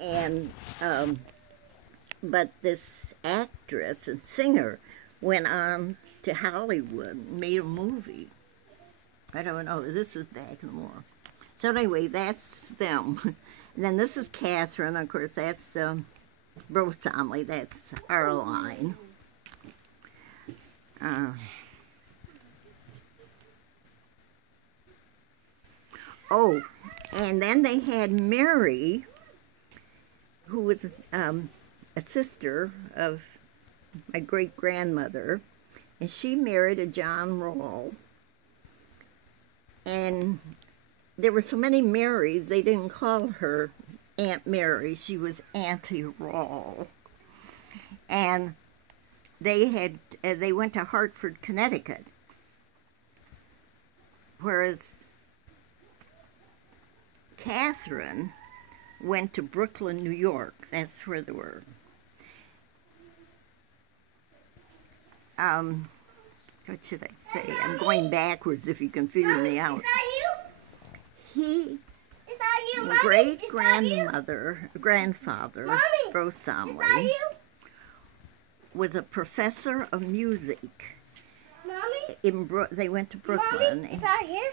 And but this actress and singer went on to Hollywood and made a movie. I don't know, this was back in the war. So anyway, that's them. And then this is Kathryn, of course, that's Bro Family, that's our line. Oh, and then they had Mary, who was a sister of my great-grandmother, and she married a John Rawle. And there were so many Marys, they didn't call her Aunt Mary. She was Auntie Rawle. And they went to Hartford, Connecticut, whereas Kathryn went to Brooklyn, New York. That's where they were. What should I say? I'm going backwards if you can figure me out. Is that you? Is that you, Mommy? Grandfather, Bro Family, was a professor of music. Mommy? They went to Brooklyn. Mommy, is that here?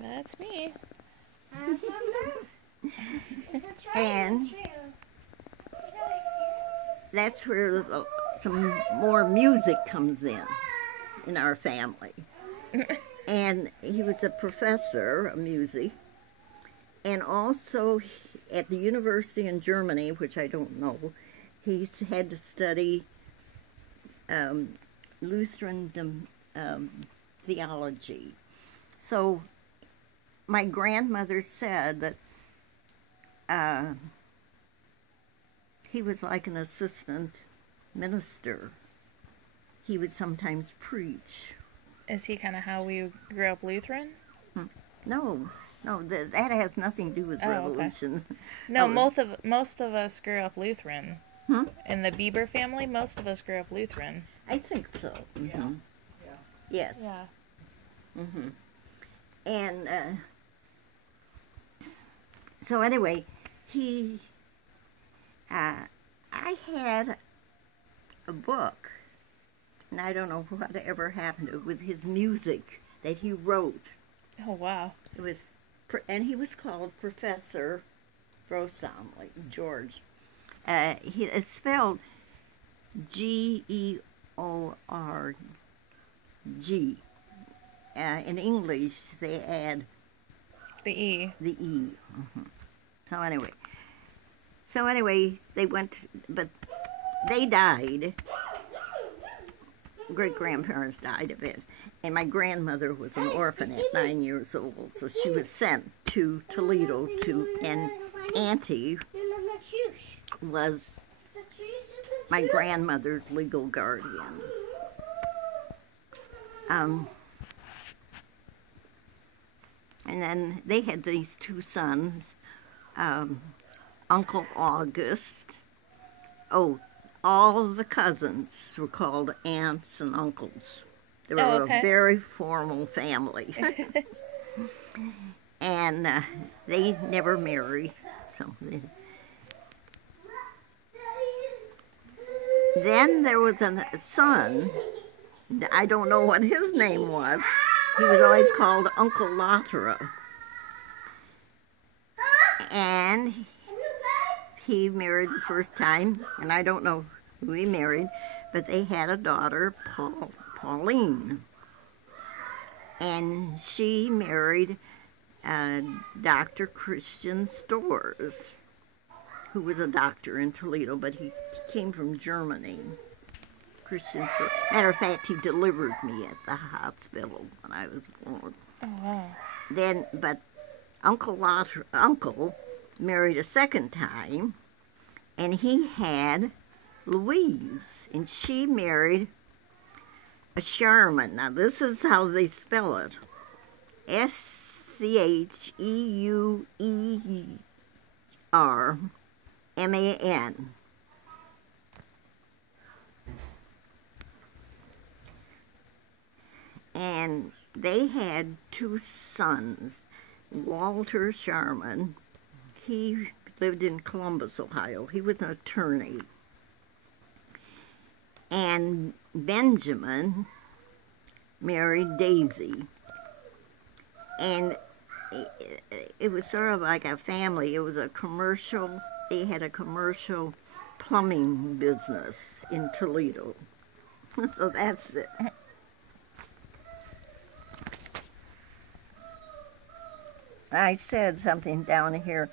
That's me. And that's where some more music comes in our family. And he was a professor of music, and also at the university in Germany, which I don't know, he's had to study Lutheran theology. So my grandmother said that he was like an assistant minister. He would sometimes preach. Is he kind of how we grew up Lutheran? No, that has nothing to do with revolution. Okay. No, most of us grew up Lutheran. In the Bieber family, most of us grew up Lutheran. I think so. Mm-hmm. Yeah. Yes. Yeah. Mm-hmm. And so anyway, I had a book, and I don't know whatever happened to it, with his music that he wrote. Oh, wow. It was, and he was called Professor Bro Family, George. It's spelled Georg. In English, they add the E. The E. Mm-hmm. So anyway, they went, but they died. Great-grandparents died of it. And my grandmother was an orphan at 9 years old, so she was sent to Toledo and Auntie was my grandmother's legal guardian. And then they had these two sons, Uncle August. Oh, all the cousins were called aunts and uncles. They were a very formal family. And they never married. So then there was a son. I don't know what his name was. He was always called Uncle Lotera. And he married the first time, and I don't know who he married, but they had a daughter, Pauline. And she married Dr. Christian Storrs, who was a doctor in Toledo, but he came from Germany. Christian Storrs. Matter of fact, he delivered me at the hospital when I was born. Oh, wow. Then, but Uncle married a second time, and he had Louise, and she married a Sherman. Now, this is how they spell it. Scheuerman. And they had two sons, Walter Sherman. He lived in Columbus, Ohio. He was an attorney. And Benjamin married Daisy. And it was sort of like a family. It was a commercial, they had a commercial plumbing business in Toledo. So that's it. I said something down here.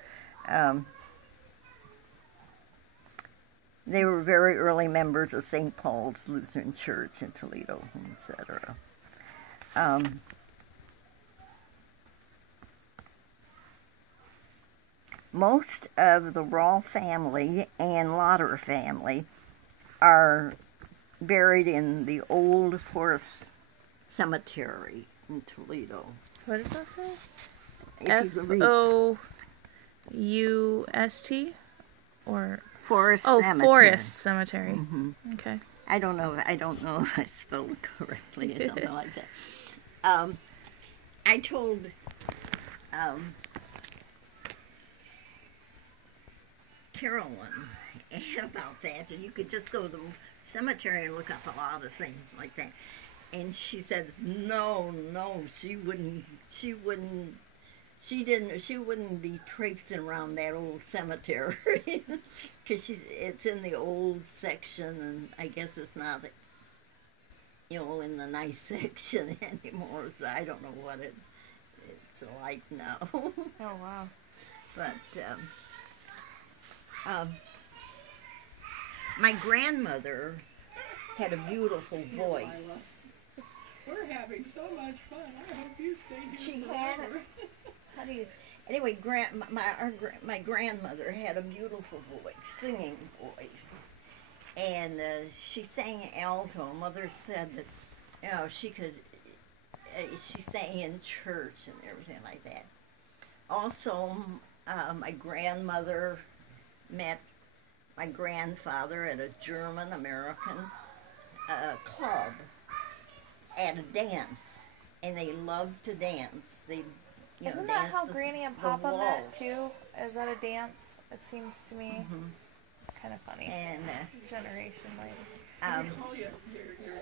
They were very early members of St. Paul's Lutheran Church in Toledo, etc. Most of the Rawl family and Lauder family are buried in the Old Forest Cemetery in Toledo. What does that say? F-O-U-S-T? Or Forest Cemetery. Forest Cemetery. Mm-hmm. Okay. I don't know if I spelled it correctly or something like that. I told Carolyn about that, and you could just go to the cemetery and look up a lot of things like that. And she said, no, she wouldn't be traipsing around that old cemetery because it's in the old section, and I guess it's not, in the nice section anymore. So I don't know what it's like now. Oh wow! But my grandmother had a beautiful voice. We're having so much fun. I hope you stay here She forever. had anyway, my grandmother had a beautiful voice, singing voice, and she sang alto. Mother said that she could. She sang in church and everything like that. Also, my grandmother met my grandfather at a German-American club at a dance, and they loved to dance. They, Isn't that how Granny and Papa met too? Is that a dance? It seems to me kind of funny. And generation later. I recall your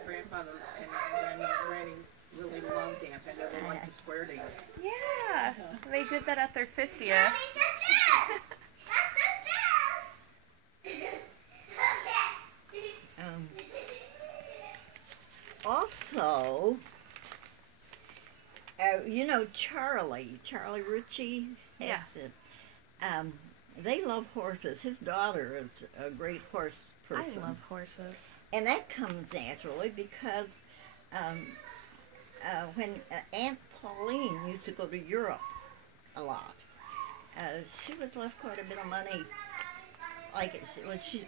grandfather and Granny really loved dance. I know they liked to square dance. Yeah, they did that at their 50th. Also, Charlie Ritchie. Yeah. They love horses. His daughter is a great horse person. I love horses. And that comes naturally because when Aunt Pauline used to go to Europe a lot, she was left quite a bit of money. Like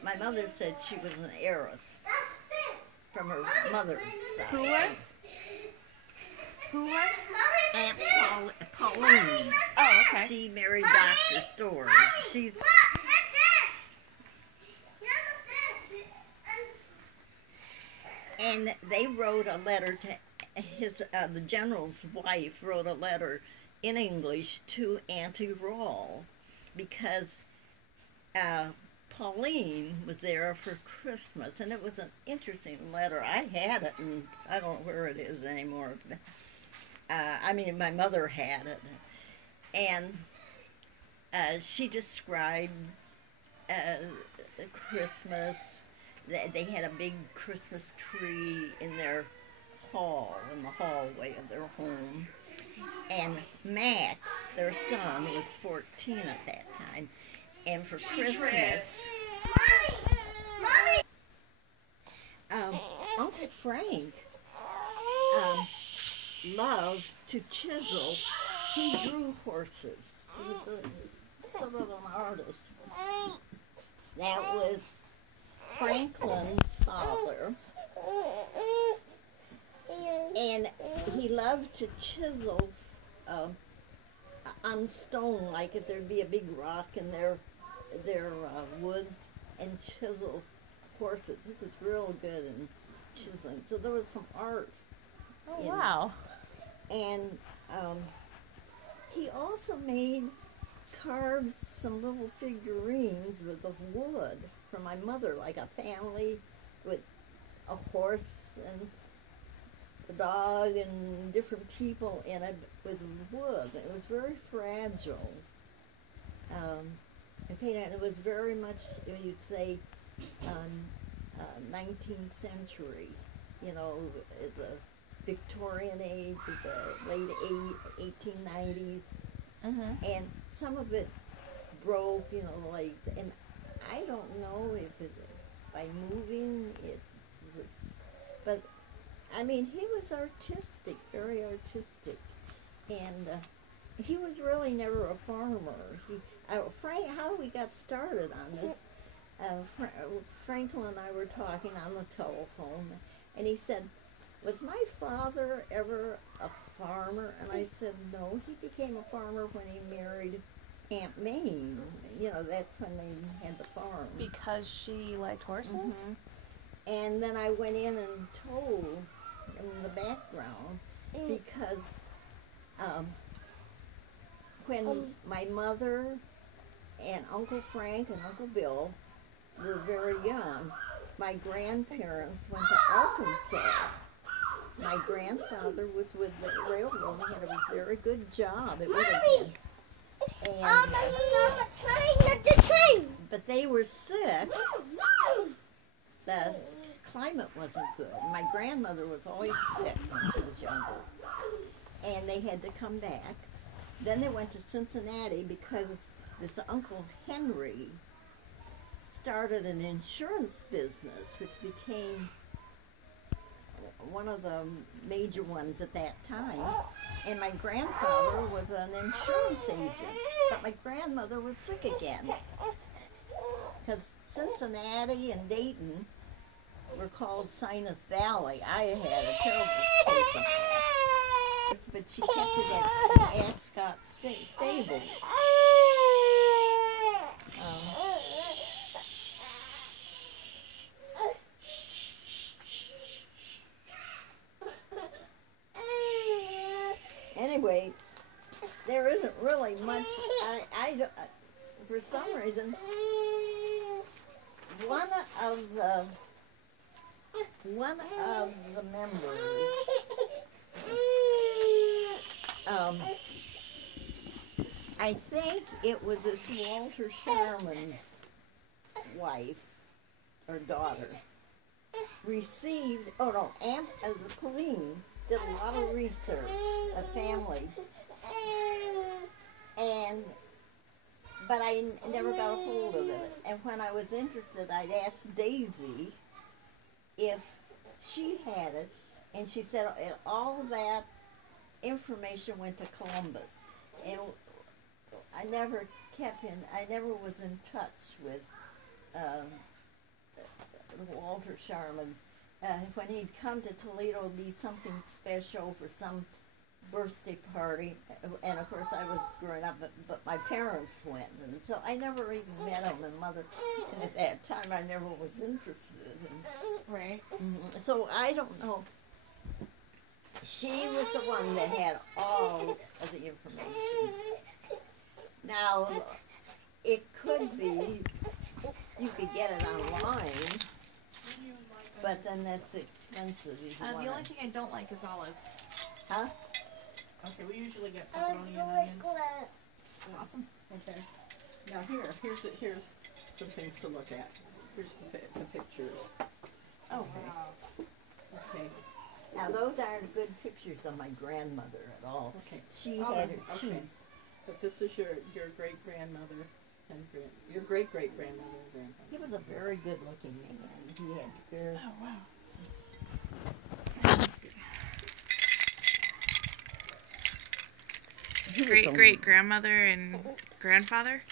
my mother said, she was an heiress from her mother's side. Who was? Who was? Aunt Pauline. Oh, okay. She married Dr. Storrs. She's and they wrote a letter to the general's wife wrote a letter in English to Auntie Rawl because Pauline was there for Christmas, and it was an interesting letter. I had it, and I don't know where it is anymore. My mother had it, and she described Christmas. They had a big Christmas tree in their in the hallway of their home. And Max, their son, was 14 at that time. And for Christmas, Uncle Frank loved to chisel. He drew horses. He was sort of an artist. That was Franklin's father. And he loved to chisel on stone, like if there'd be a big rock in their woods, and chisel horses. He was real good in chiseling. So there was some art. Oh, wow. And he also made carved some little figurines with the wood for my mother, like a family with a horse and a dog and different people in it with wood. It was very fragile. And painted, and it was very much, you'd say, 19th century, you know, the Victorian age, the late 1890s. And some of it broke, you know, like, and I don't know if it, by moving it was, but I mean, he was artistic, very artistic, and he was really never a farmer. Frank, how we got started on this, Franklin and I were talking on the telephone, and he said, "Was my father ever a farmer?" And I said, "No, he became a farmer when he married Aunt May. You know, that's when they had the farm." Because she liked horses? And then I went in and told in the background because when my mother and Uncle Frank and Uncle Bill were very young, my grandparents went to Arkansas. My grandfather was with the railroad. He had a very good job. It would have been. And, but they were sick. The climate wasn't good. My grandmother was always sick when she was younger. And they had to come back. Then they went to Cincinnati because this Uncle Henry started an insurance business, which became one of the major ones at that time. And my grandfather was an insurance agent, but my grandmother was sick again. Because Cincinnati and Dayton were called Sinus Valley. I had a terrible case of that. But she kept it at Ascot Stable. Anyway, there isn't really much. For some reason, one of the members, I think it was this Walter Sharman's wife or daughter, received. Oh no, the Pauline did a lot of research, a family, but I never got a hold of it. And when I was interested, I'd asked Daisy if she had it, and she said all that information went to Columbus, and I never was in touch with Walter Sharman's. When he'd come to Toledo, it'd be something special for some birthday party, and of course I was growing up, but my parents went, and so I never even met him, and Mother, and at that time I never was interested in. Right. So I don't know. She was the one that had all of the information. Now, it could be, you could get it online, but then that's expensive. The only thing I don't like is olives. Huh? Okay, we usually get pepperoni and onions. Awesome. Okay. Now here's some things to look at. Here's the pictures. Oh, wow. Okay. Now those aren't good pictures of my grandmother at all. Okay. She had her teeth. Okay. But this is your great grandmother and your great great grandmother and grandfather. He was a very good looking man. He had very. Oh, wow. Great grandmother and grandfather?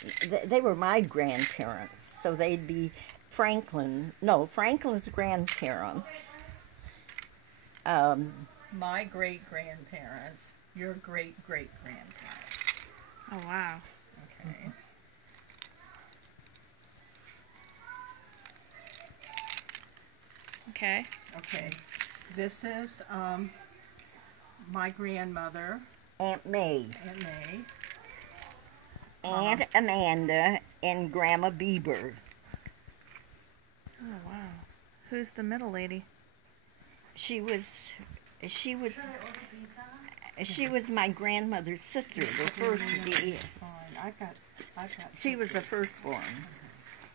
They were my grandparents, so they'd be Franklin's grandparents. My great grandparents, your great great grandparents. Oh, wow. Okay. Okay. Okay. This is my grandmother, Aunt May. Aunt May. Aunt Amanda and Grandma Bieber. Oh, wow. Who's the middle lady? She was my grandmother's sister, the first to be. She was the firstborn.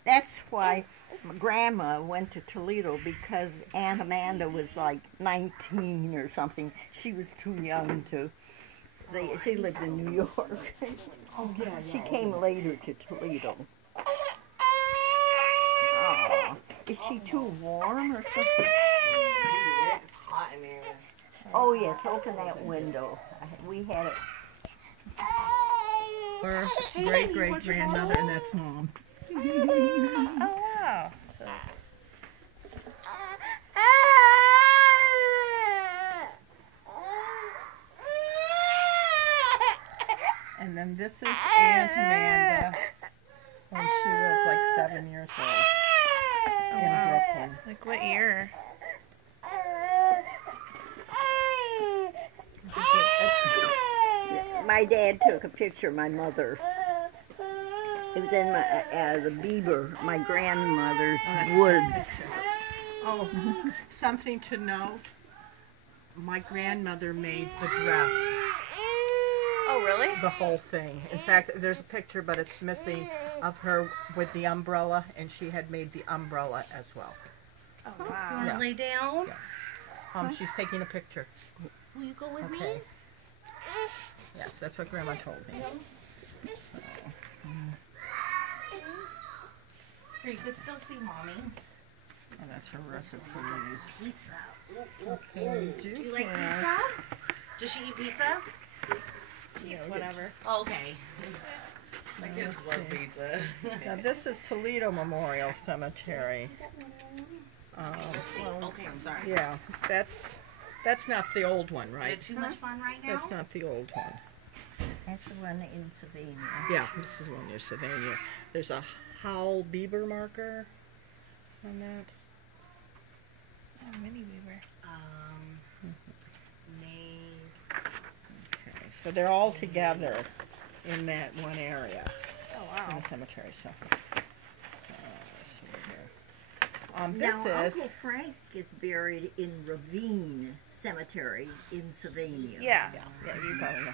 That's why my grandma went to Toledo, because Aunt Amanda was like 19 or something. She was too young to. She lived in New York. She came later to Toledo. Oh, is she too warm or something? It's hot in there. Oh yes, open that window. We had it. Her great-great-grandmother, and that's Mom. Oh, wow. So, And then this is Aunt Amanda when she was like 7 years old in Brooklyn. like, what year? My dad took a picture of my mother. It was in the Bieber, my grandmother's woods. Oh, something to note. My grandmother made the dress, Oh, really? the whole thing. In fact, there's a picture, but it's missing, of her with the umbrella, and she had made the umbrella as well. Oh, wow. Yeah. Lay down. Yes. She's taking a picture. Will you go with me? Okay. Yes, that's what Grandma told me. Here, you can still see Mommy. And that's her recipes. Pizza. Okay, we Do you like pizza? Does she eat pizza? She eats whatever. Oh, okay. My kids Let's love see. pizza. Now this is Toledo Memorial Cemetery. Okay, I'm sorry. Yeah, that's not the old one, You right? had too much fun right now? That's not the old one. That's the one in Savannah. Yeah, this is one near Savannah. There's a Howell Bieber marker on that. Oh, mini Bieber. Name. Okay, so they're all together in that one area Oh, in wow. the cemetery. So, let's see here. Now, This is Uncle Frank is buried in Ravine Cemetery in Savannah. Yeah. yeah, you probably know.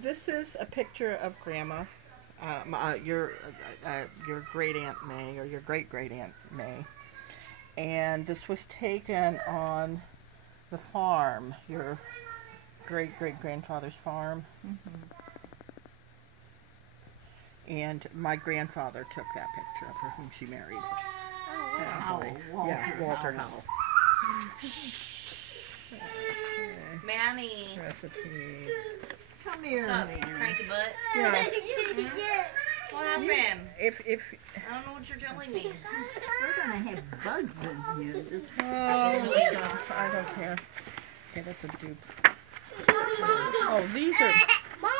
This is a picture of Grandma, your great Aunt May, or your great great Aunt May, and this was taken on the farm, your great great grandfather's farm. And my grandfather took that picture of her, whom she married. Oh, wow. Walter Howell. Manny. Recipes. Come here, What's up, man. cranky butt? Yeah. What happened? If I don't know what you're telling me. We're gonna have bugs in here. This I don't care. Okay, that's a dupe. Oh, these are Mom!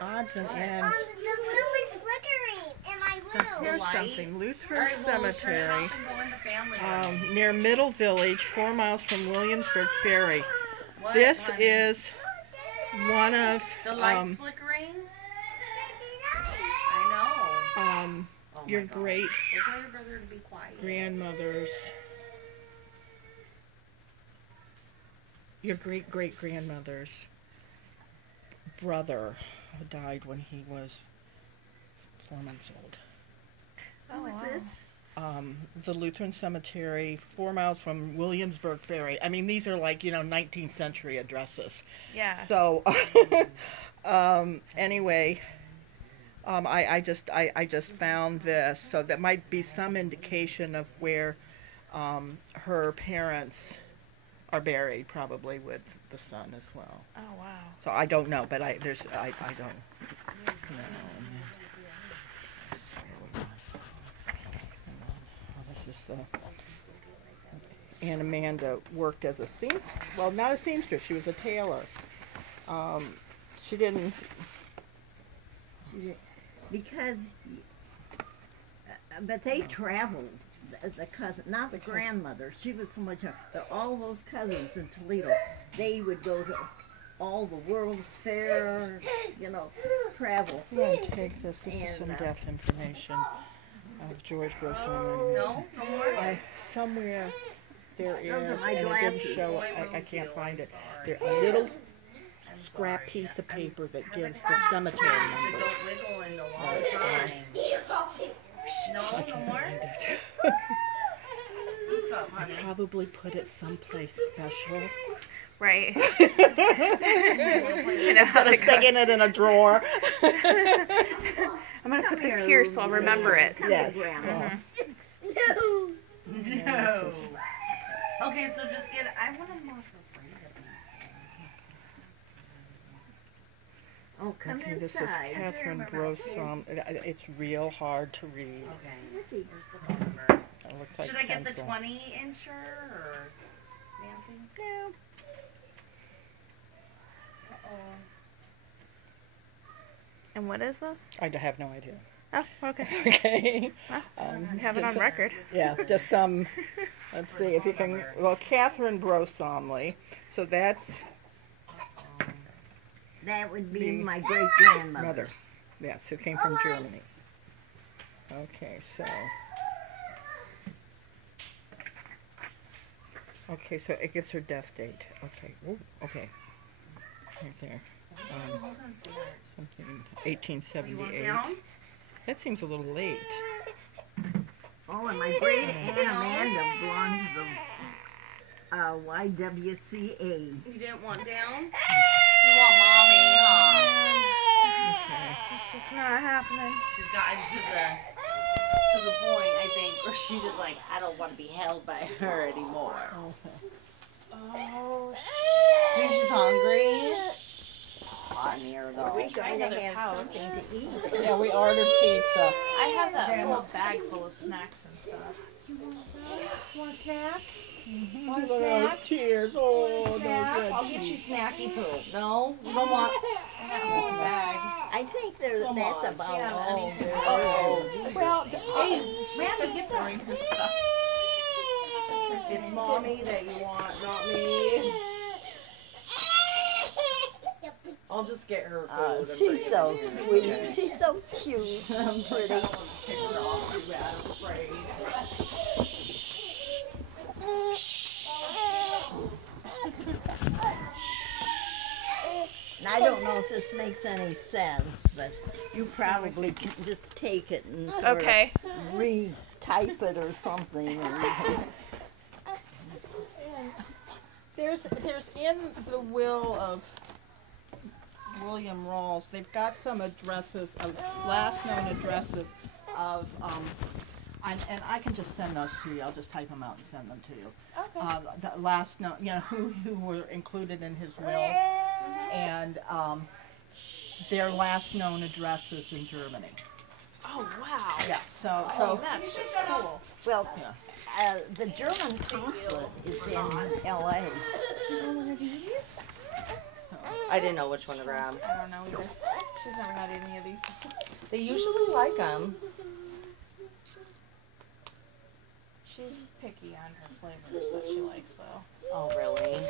odds and ends. The room is flickering in my room. Here's something. Lutheran All right, well, turn it Cemetery, off and go into family room. near Middle Village, 4 miles from Williamsburg Ferry. What, This honey? is one of The lights flickering? I know. Oh your my God. great Go tell your brother to be quiet. grandmother's, your great great grandmother's brother died when he was 4 months old. Oh, What's wow. this? The Lutheran Cemetery, 4 miles from Williamsburg Ferry. I mean, these are like, 19th century addresses. Yeah. So, anyway, I just found this, so that might be some indication of where her parents are buried, probably with the son as well. Oh, wow. So I don't know, but I don't know. This is Aunt Amanda worked as a seamstress. Well, not a seamstress. She was a tailor. She didn't. Because, but they traveled. The cousin, not the grandmother. She was so much. But all those cousins in Toledo, they would go to all the World's Fair, travel. I'm going to take this. This is some And, death information of George Grossman. No more. Somewhere there is, Those are my and it didn't glasses. show, I can't find it. There's a little scrap piece of paper that gives the cemetery numbers. I can't find it. I probably put it someplace special. Right. You know how to Sticking it in a drawer. I'm gonna put this here so I'll remember it. Yes. No. No. Okay, so just get. I want to more for Oh, come Okay, this is inside. Kathryn Brosom. It's real hard to read. Okay. Here's the number. It looks like Should I get the pencil. 20-incher or Nancy? No. Uh-oh. And what is this? I have no idea. Oh, okay. Okay. Well, I have it on just- record. Yeah, just some. Let's see if you can. Well, Kathryn Brosomley. So that's That would be The my great-grandmother. mother. Yes, who came from Germany. Okay, so. Okay, so it gives her death date. Okay. Ooh, okay. Right there. Something. You want 1878. down? That seems a little late. Oh, and my great Aunt Amanda belongs to YWCA. You didn't want down? You want mommy, huh? It's just not happening. She's gotten to the point, I think, where she was like, I don't want to be held by her anymore. Oh, Maybe she's hungry. It's hot in here, though. We gotta have something to eat. Yeah, we ordered pizza. I have that whole bag full of snacks and stuff. Want a snack? Look at those tears. Oh, Snack? those I'll red get you teeth. snacky poo. No? You don't want... That whole bag. I think that's Come about on, she have all anything. there Uh-oh. is. Well, hey, Randy, get that. Her stuff. It's mommy that you want, not me. I'll just get her food. and bring She's it so in. sweet. She's so cute and pretty. Take her off too bad, I'm afraid. And I don't know if this makes any sense, but you probably can just take it and sort Okay. of retype it or something. there's in the will of William Rawls, they've got some addresses of last known addresses of and I can just send those to you. I'll just type them out and send them to you. Okay. The last known, who were included in his will, and their last known addresses in Germany. Oh, wow. Yeah. So Oh, that's just cool. Well, yeah. the German consulate is in L.A. You know one of these? I didn't know which one to grab. I don't know either. She's never had any of these before. They usually like them. She's picky on her flavors that she likes, though. Oh, really?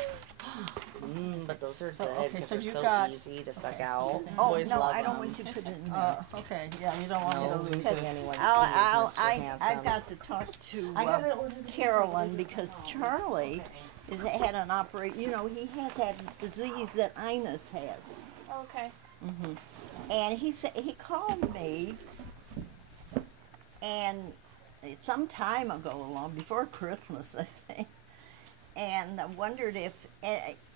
But those are So, good okay, because so they're you've so got- easy to suck okay. out. Oh, Boys no, love I don't them. want you to put it in there. Okay. Yeah, you don't want me to No, lose losing it. anyone's I'll, penis, Mr. I've Handsome. got to talk to I gotta order the Carolyn because Charlie had an operation. You know, he has that disease that Ines has. Okay. And he said he called me, and some time ago, long before Christmas, I think, and I wondered if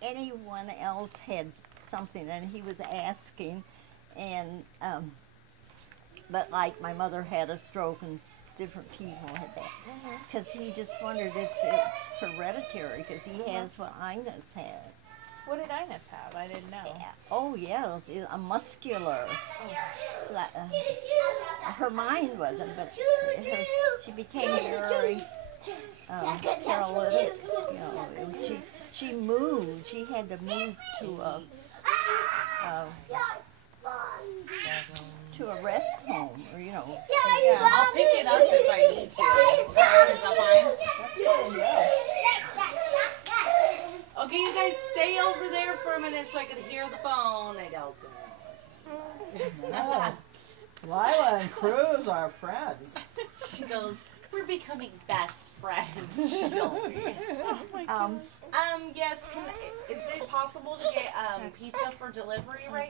anyone else had something, and he was asking, and but like my mother had a stroke and different people had that, because he just wondered if it's hereditary, because he has what Ines had. What did Ines have? I didn't know. Oh yeah, a muscular. So that, her mind wasn't, but she became very paralytic. You know, she moved. She had to move to a rest home, or Yeah, I'll pick it up if I need to. Is that fine? Okay, you guys stay over there for a minute so I could hear the phone. I don't know. Oh, Lila and Cruz are friends. She goes, we're becoming best friends, she told me. Oh my God. Yes, is it possible to get pizza for delivery right